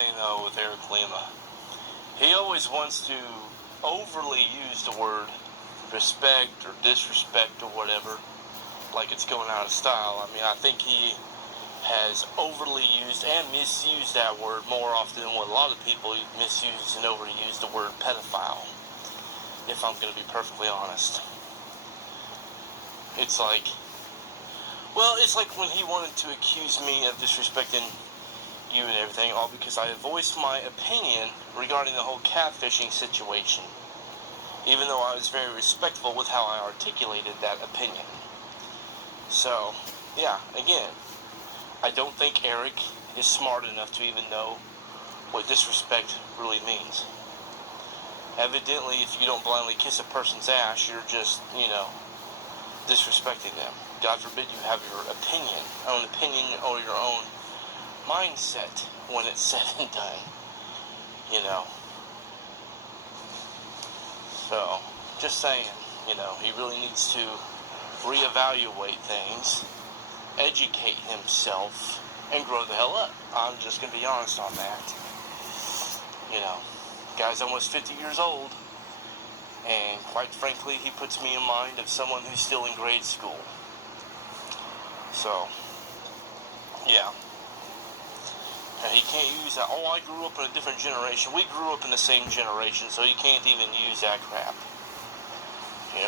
With Eric Lima. He always wants to overly use the word respect or disrespect or whatever, like it's going out of style. I mean, I think he has overly used and misused that word more often than what a lot of people misuse and overuse the word pedophile, if I'm going to be perfectly honest. It's like when he wanted to accuse me of disrespecting you and everything, all because I voiced my opinion regarding the whole catfishing situation, even though I was very respectful with how I articulated that opinion. So, yeah, again, I don't think Eric is smart enough to even know what disrespect really means. Evidently, if you don't blindly kiss a person's ass, you're just, disrespecting them. God forbid you have your own opinion or your own mindset when it's said and done, So, just saying, he really needs to reevaluate things, educate himself, and grow the hell up. I'm just going to be honest on that. Guy's almost 50 years old, and quite frankly, he puts me in mind of someone who's still in grade school. So, yeah. And he can't use that, I grew up in a different generation. We grew up in the same generation, so he can't even use that crap.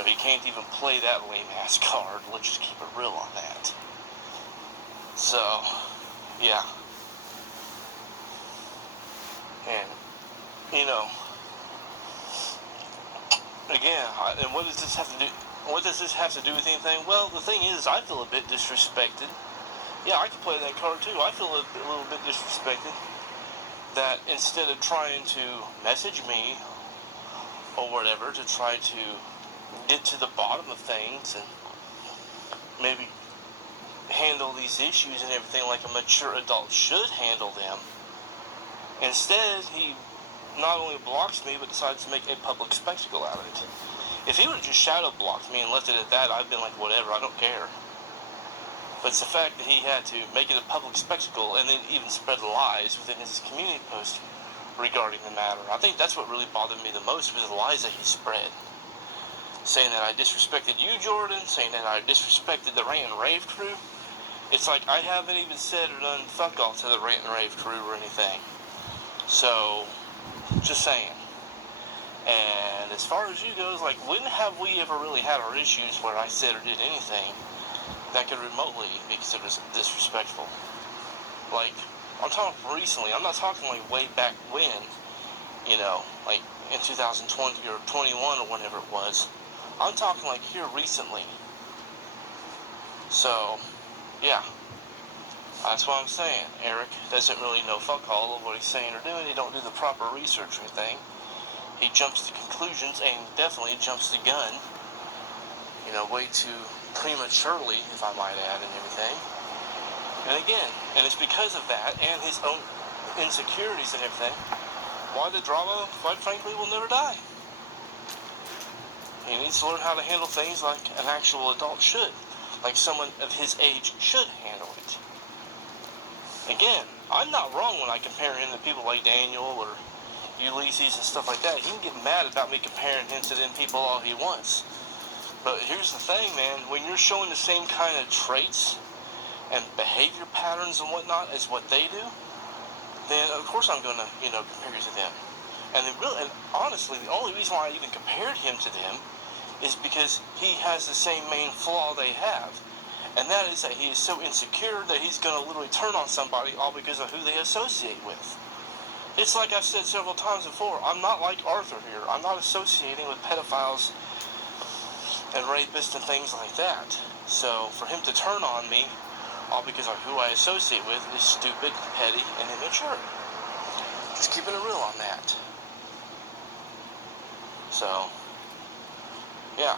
He can't even play that lame-ass card. Let's just keep it real on that. So, yeah. And, again, and what does this have to do? What does this have to do with anything? Well, the thing is, I feel a bit disrespected. Yeah, I can play that card too. I feel a little bit disrespected that instead of trying to message me or whatever to try to get to the bottom of things and maybe handle these issues and everything like a mature adult should handle them, instead he not only blocks me but decides to make a public spectacle out of it. If he would have just shadow blocked me and left it at that, I'd been like, whatever, I don't care. But it's the fact that he had to make it a public spectacle and then even spread lies within his community post regarding the matter. I think that's what really bothered me the most, was the lies that he spread. Saying that I disrespected you, Jordan, saying that I disrespected the Rant and Rave crew. It's like I haven't even said or done fuck all to the Rant and Rave crew or anything. So, just saying. And as far as you goes, like, when have we ever really had our issues where I said or did anything that could remotely be considered disrespectful? Like, I'm talking recently. I'm not talking like way back when, like in 2020 or 21 or whatever it was. I'm talking like here recently. So, yeah. That's what I'm saying. Eric doesn't really know fuck all of what he's saying or doing. He don't do the proper research or anything. He jumps to conclusions and definitely jumps the gun, way too prematurely, if I might add, and everything. And again, and it's because of that and his own insecurities and everything, why the drama, quite frankly, will never die. He needs to learn how to handle things like an actual adult should, like someone of his age should handle it. Again, I'm not wrong when I compare him to people like Daniel or Ulysses and stuff like that. He can get mad about me comparing him to them people all he wants. But here's the thing, man. When you're showing the same kind of traits and behavior patterns and whatnot as what they do, then of course I'm going to, compare you to them. And honestly, the only reason why I even compared him to them is because he has the same main flaw they have. And that is that he is so insecure that he's going to literally turn on somebody all because of who they associate with. It's like I've said several times before, I'm not like Arthur here. I'm not associating with pedophiles and rapists and things like that. So for him to turn on me all because of who I associate with is stupid, petty, and immature. Just keeping it real on that. So, yeah.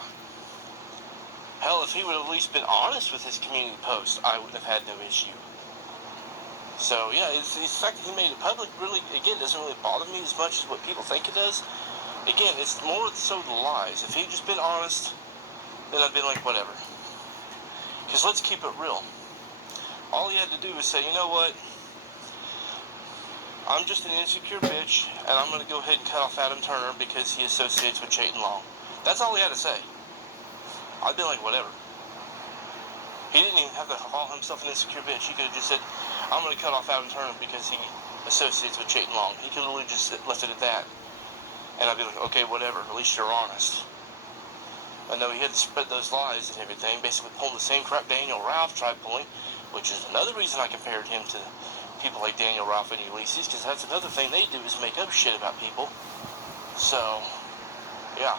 Hell, if he would have at least been honest with his community post, I would have had no issue. So, yeah, it's the fact that he made it public really, again, doesn't really bother me as much as what people think it does. Again, it's more so the lies. If he'd just been honest, then I'd been like, whatever. Because let's keep it real. All he had to do was say, you know what? I'm just an insecure bitch, and I'm going to go ahead and cut off Adam Turner because he associates with Chayton Long. That's all he had to say. I'd be like, whatever. He didn't even have to call himself an insecure bitch. He could have just said, I'm going to cut off Adam Turner because he associates with Chayton Long. He could have literally just left it at that. And I'd be like, okay, whatever. At least you're honest. I know he had to spread those lies and everything, basically pulling the same crap Daniel Ralph tried pulling, which is another reason I compared him to people like Daniel Ralph and Ulysses, because that's another thing they do is make up shit about people. So, yeah.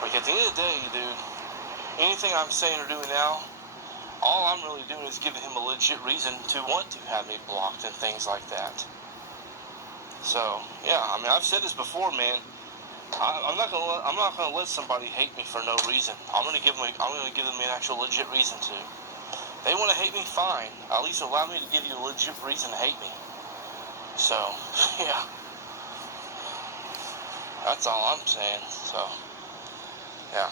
Like, at the end of the day, dude, anything I'm saying or doing now, all I'm really doing is giving him a legit reason to want to have me blocked and things like that. So, yeah, I mean, I've said this before, man. I'm not gonna let somebody hate me for no reason. I'm gonna give them an actual legit reason to. They want to hate me, fine. At least allow me to give you a legit reason to hate me. So, yeah. That's all I'm saying. So, yeah.